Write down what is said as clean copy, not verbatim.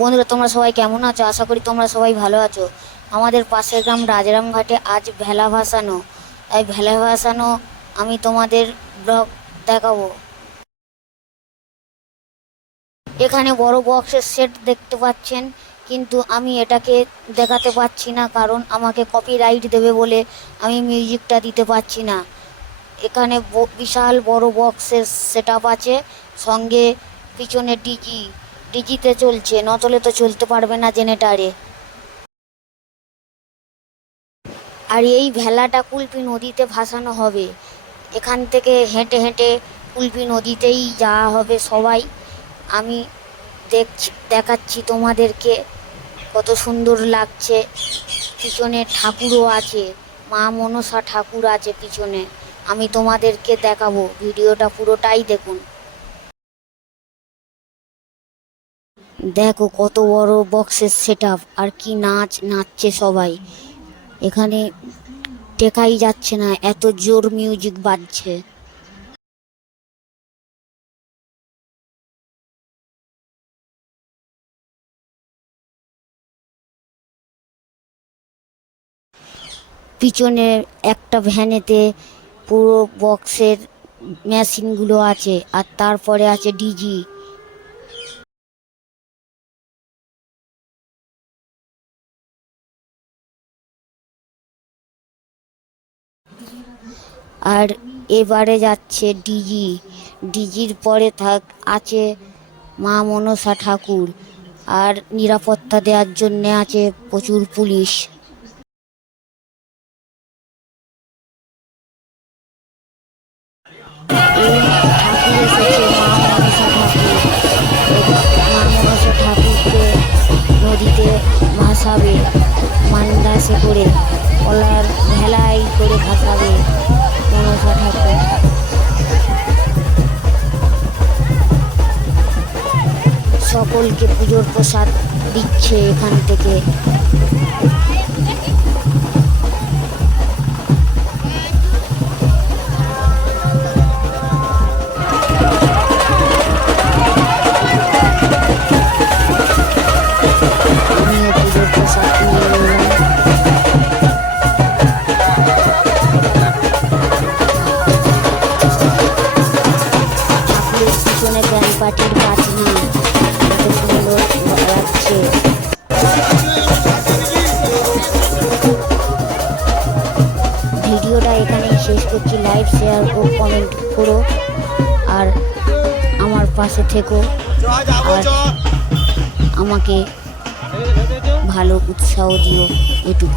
বন্ধুরা, তোমরা সবাই কেমন আছো? আশা করি তোমরা সবাই ভালো আছো। আমাদের পাশের গ্রাম রাজারামঘাটে আজ ভেলা ভাসানো। তাই ভেলা ভাসানো আমি তোমাদের ব্লগ দেখাবো। এখানে বড় বক্সের সেট দেখতে পাচ্ছেন, কিন্তু আমি এটাকে দেখাতে পাচ্ছি না, কারণ আমাকে কপিরাইট দেবে বলে আমি মিউজিকটা দিতে পারছি না। এখানে বিশাল বড় বক্সের সেট আপ আছে, সঙ্গে পিছনে ডিজিতে চলছে, নচলে তো চলতে পারবে না জেনারেটারে। আর এই ভেলাটা কুলপি নদীতে ভাসানো হবে। এখান থেকে হেঁটে হেঁটে কুলপি নদীতেই যাওয়া হবে সবাই। আমি দেখাচ্ছি তোমাদেরকে কত সুন্দর লাগছে। পিছনে ঠাকুরও আছে, মা মনসা ঠাকুর আছে পিছনে। আমি তোমাদেরকে দেখাবো, ভিডিওটা পুরোটাই দেখুন। দেখো কত বড় বক্সের সেট আপ, আর কি নাচছে সবাই। এখানে টেকাই যাচ্ছে না, এত জোর মিউজিক বাজছে। পিছনে একটা ভ্যানেতে পুরো বক্সের মেশিনগুলো আছে, আর তারপরে আছে ডিজি। আর এবারে যাচ্ছে ডিজির পরে আছে মা মনসা ঠাকুর, আর নিরাপত্তা দেওয়ার জন্যে আছে প্রচুর পুলিশ। এই ঠাকুর এসেছে, মা মনসা ঠাকুরকে নদীতে ভাসাবে, মান্দাসে করে কলার ভেলাই করে ভাসাবে মনসা ঠাকুর। সকলকে পুজোর প্রসাদ দিচ্ছে এখান থেকে। আমিও পুজোর প্রসাদ নিয়ে নিলাম। ঠাকুরের পিছনে ব্যান্ড পার্টির বাজনা কত সুন্দর লাগছে। ভিডিওটা এখানেই শেষ করছি। লাইক, শেয়ার ও কমেন্ট করো, আর আমার পাশে থেকো, আর আমাকে ভালো উৎসাহ দিও, এটুকু।